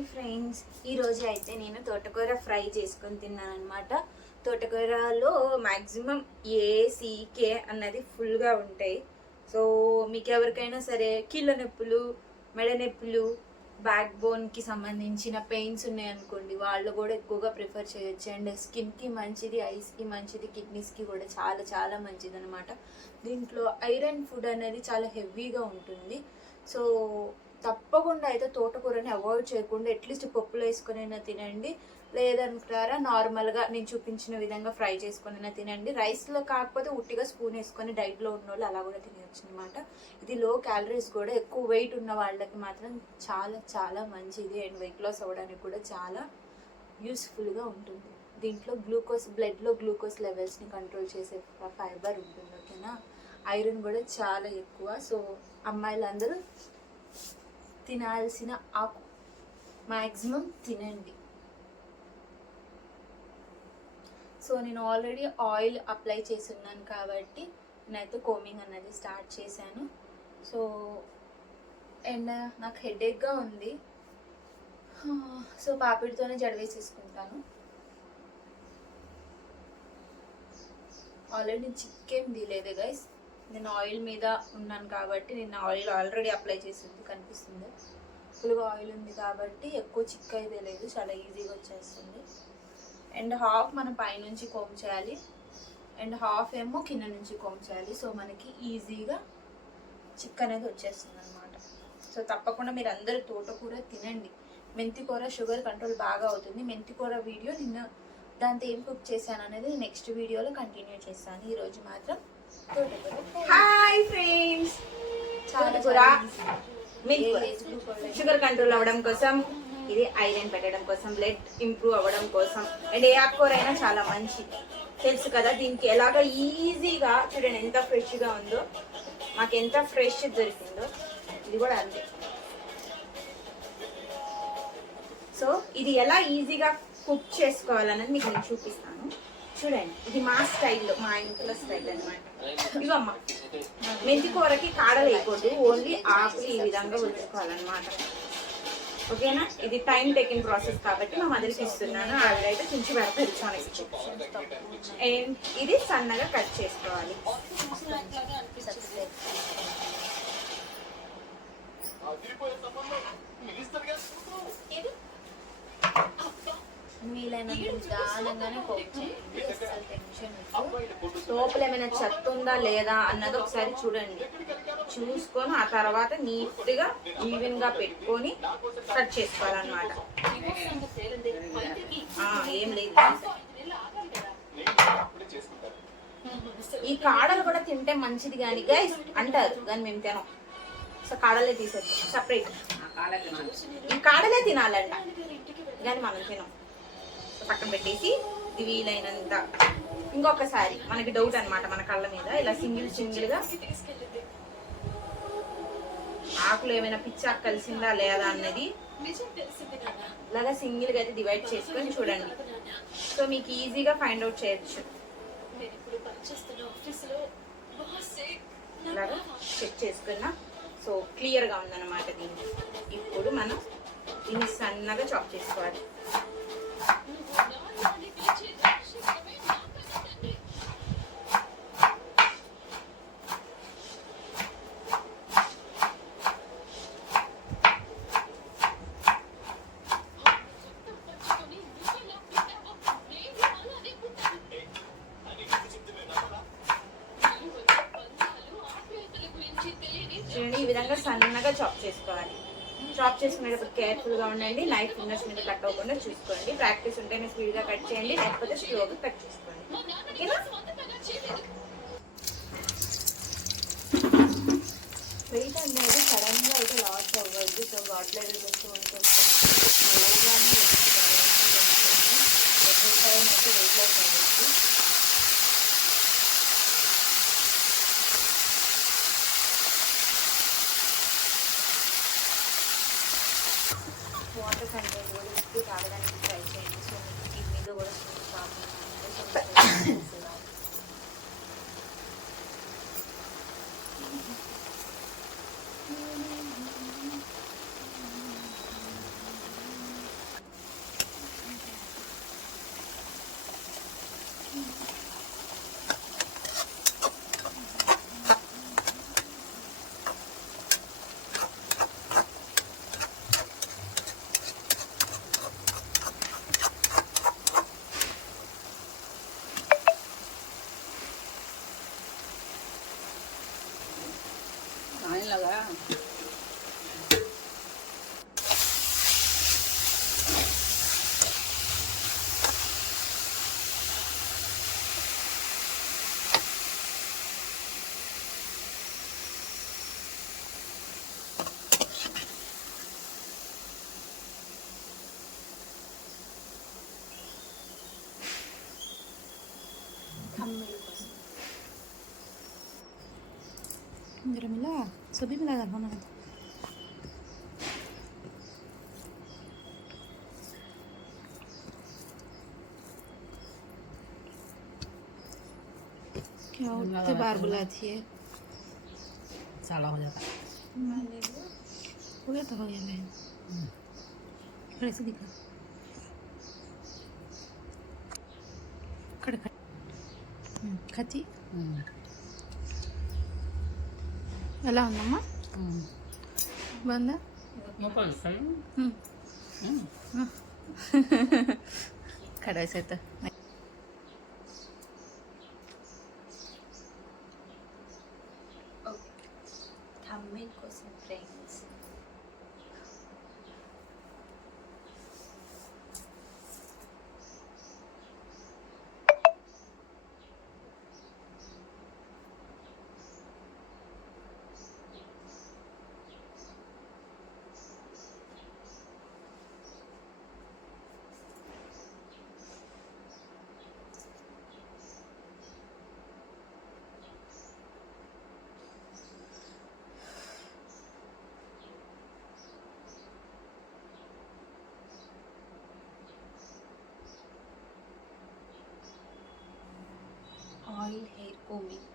Hi friends, ఈరోజు అయితే నేను తోటకూర ఫ్రై చేసుకొని తిన్నాను అనమాట. తోటకూరలో మ్యాక్సిమం ఏసీకే అన్నది ఫుల్గా ఉంటాయి. సో మీకు ఎవరికైనా సరే కీళ్ళ నొప్పులు, మెడ నొప్పులు, బ్యాక్ బోన్కి సంబంధించిన పెయిన్స్ ఉన్నాయనుకోండి, వాళ్ళు కూడా ఎక్కువగా ప్రిఫర్ చేయొచ్చు. అండ్ స్కిన్కి మంచిది, ఐస్కి మంచిది, కిడ్నీస్కి కూడా చాలా చాలా మంచిది అనమాట. దీంట్లో ఐరన్ ఫుడ్ అనేది చాలా హెవీగా ఉంటుంది. సో తప్పకుండా అయితే తోటకూరని అవాయిడ్ చేయకుండా అట్లీస్ట్ పప్పులో వేసుకొనైనా తినండి, లేదంటారా నార్మల్గా నేను చూపించిన విధంగా ఫ్రై చేసుకొనైనా తినండి. రైస్లో కాకపోతే ఉట్టిగా స్పూన్ వేసుకొని డైట్లో ఉన్న వాళ్ళు అలా కూడా తినవచ్చు అనమాట. ఇది లో క్యాలరీస్ కూడా, ఎక్కువ వెయిట్ ఉన్న వాళ్ళకి మాత్రం చాలా చాలా మంచిది. అండ్ వెయిట్ లాస్ అవ్వడానికి కూడా చాలా యూస్ఫుల్గా ఉంటుంది. దీంట్లో బ్లడ్లో గ్లూకోజ్ లెవెల్స్ని కంట్రోల్ చేసే ఫైబర్ ఉంటుంది, ఓకేనా. ఐరన్ కూడా చాలా ఎక్కువ. సో అమ్మాయిలందరూ తినాల్సిన ఆకు మ్యాక్సిమం తినండి. సో నేను ఆల్రెడీ ఆయిల్ అప్లై చేసి ఉన్నాను కాబట్టి నేనైతే కోమింగ్ అనేది స్టార్ట్ చేశాను. సో అండ్ నాకు హెడేక్గా ఉంది, సో పాపిడితోనే జడవేసేసుకుంటాను. ఆల్రెడీ నేను చిక్కేం తీయలేదు గైస్, నేను ఆయిల్ మీద ఉన్నాను కాబట్టి. నేను ఆయిల్ ఆల్రెడీ అప్లై చేసింది కనిపిస్తుంది, ఫుల్గా ఆయిల్ ఉంది కాబట్టి ఎక్కువ చిక్ అయితే లేదు, చాలా ఈజీగా వచ్చేస్తుంది. అండ్ హాఫ్ మనం పైనుంచి కోమ్ చేయాలి అండ్ హాఫ్ ఏమో కింద నుంచి కోమ్ చేయాలి. సో మనకి ఈజీగా చిక్ అనేది వచ్చేస్తుంది అనమాట. సో తప్పకుండా మీరు అందరూ తోటకూర తినండి. మెంతికూర షుగర్ కంట్రోల్ బాగా అవుతుంది. మెంతికూర వీడియో నిన్న దాంతో ఏం కుక్ చేశాను అనేది నెక్స్ట్ వీడియోలో కంటిన్యూ చేస్తాను. ఈరోజు మాత్రం హాయ్ ఫ్రెండ్స్, తోటకూర షుగర్ కంట్రోల్ అవ్వడం కోసం, ఇది ఐరన్ పెట్టడం కోసం, బ్లడ్ ఇంప్రూవ్ అవ్వడం కోసం. అండ్ ఏ ఆకుకూర అయినా చాలా మంచిది, తెలుసు కదా. దీనికి ఎలాగ ఈజీగా చూడండి ఎంత ఫ్రెష్గా ఉందో, మాకు ఎంత ఫ్రెష్ దొరికిందో. ఇది కూడా అంతే. సో ఇది ఎలా ఈజీగా కుక్ చేసుకోవాలన్నది మీకు నేను చూపిస్తాను. చూడండి, ఇది మా స్టైల్లో, మా ఇంట్లో స్టైల్ అనమాట. ఇవమ్మా మెంతి కూరకి కాడలు వేయకూడదు, ఓన్లీ ఆకులు ఈ విధంగా ఉంచుకోవాలన్నమాట, ఓకేనా. ఇది టైం టేకింగ్ ప్రాసెస్ కాబట్టి మా మదర్కి ఇస్తున్నాను. ఆవిడైతే కొంచెం పెడతారు. అండ్ ఇది సన్నగా కట్ చేసుకోవాలి. వీలైనంత నిదానంగానే లోపల ఏమైనా చెత్త ఉందా లేదా అన్నది ఒకసారి చూడండి. చూసుకొని ఆ తర్వాత నీట్గా ఈవెన్గా పెట్టుకొని కట్ చేసుకోవాలన్నమాట. ఏం లేదు, ఈ కాడలు కూడా తింటే మంచిది కానీ గైస్ అంటారు, కానీ మేము తినం. సో కాడలే తీసేది సపరేట్, ఈ కాడలే తినాలండి కానీ మనం తినం. పక్కన పెట్టేసి ఇది వీలైనంత ఇంకొకసారి మనకి డౌట్ అనమాట మన కళ్ళ మీద, ఇలా సింగిల్గా ఆకులు ఏమైనా పిచ్చాకు కలిసిందా లేదా అన్నది ఇలాగా సింగిల్గా అయితే డివైడ్ చేసుకొని చూడండి. సో మీకు ఈజీగా ఫైండ్ అవుట్ చేయొచ్చు. ఇలాగా చెక్ చేసుకున్నా. సో క్లియర్గా ఉందన్నమాట దీన్ని. ఇప్పుడు మనం దీన్ని సన్నగా చాప్ చేసుకోవాలి. చూడండి, ఈ విధంగా సన్నగా చాప్ చేసుకోవాలి. చాప్ చేసుకునేటప్పుడు కేర్ఫుల్గా ఉండండి, నైఫ్ ఫింగర్స్ మీద కట్ అవ్వకుండా చూసుకోండి. ప్రాక్టీస్ ఉంటేనే స్పీడ్గా కట్ చేయండి, లేకపోతే స్లోగా కట్ చేసుకోండి, ఓకేనా. వెయిట్ అనేది సడన్గా అయితే లాస్ అవ్వద్దు. సో గాడ్ లెవెల్ వస్తూ ఉంటుంది, స్లోగానే అయితే వెయిట్ లాస్ అవ్వద్దు. వాటర్ కంటెంట్ కూడా ఎక్కువ తాగడానికి ట్రై చేయండి. సో మీకు కిడ్నీలో కూడా ప్రాబ్లమ్. सभी मिला कर बना क्या उठते बार बुलाती है साला हो जाता है। हो गया तो हो गया बहन खड़े से दिखा खड़े खड़े खाती ఎలా ఉందమ్మా బాగుందా కడాయి అయితే thumbnail కోసం ఫ్రెండ్స్. Oil hair combing